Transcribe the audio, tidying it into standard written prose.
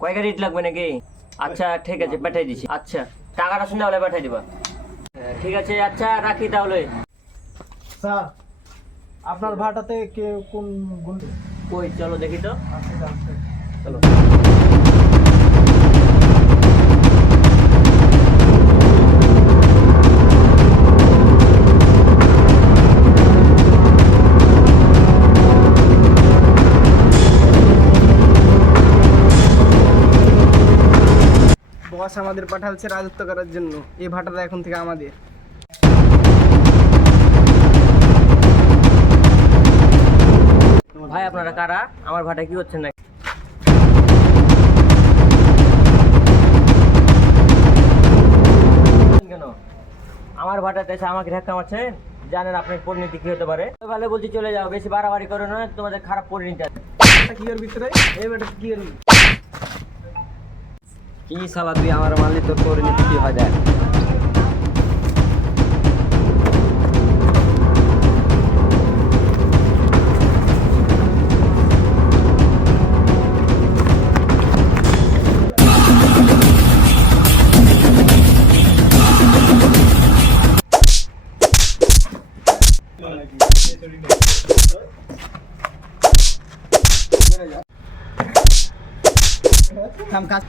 কয় গাড়ি ইট লাগবে নাকি? আচ্ছা ঠিক আছে, পাঠিয়ে দিছি। আচ্ছা, টাকাটা সন্ধ্যাবেলায় পাঠিয়ে দিবা। ঠিক আছে, আচ্ছা রাখি তাহলে। স্যার, আপনার ভাটাতে কে কোন গুন্ডে? কই চলো দেখি তো। আছে আছে। চলো। বস আমাদের পাঠাচ্ছে রাজত্ব করার জন্য। এই ভাটাটা এখন থেকে আমাদের। ভাই আপনারা কারা? আমার ভাটা কি হচ্ছে না? কেন আমার ভাটাতে এসে আমাকে ধাক্কা মারছেন? জানেন আপনার পরিণতি কি হতে পারে? ভালো বলছি চলে যাও, বেশি বাড়াবাড়ি করো না, তোমাদের খারাপ পরিণতি আছে। এটা কি এর ভিতরে? এই বেটা কি এর? কি শালা তুই আমার মারলি, তোর পরিণতি কি হয় দেখ। থাম কাজ।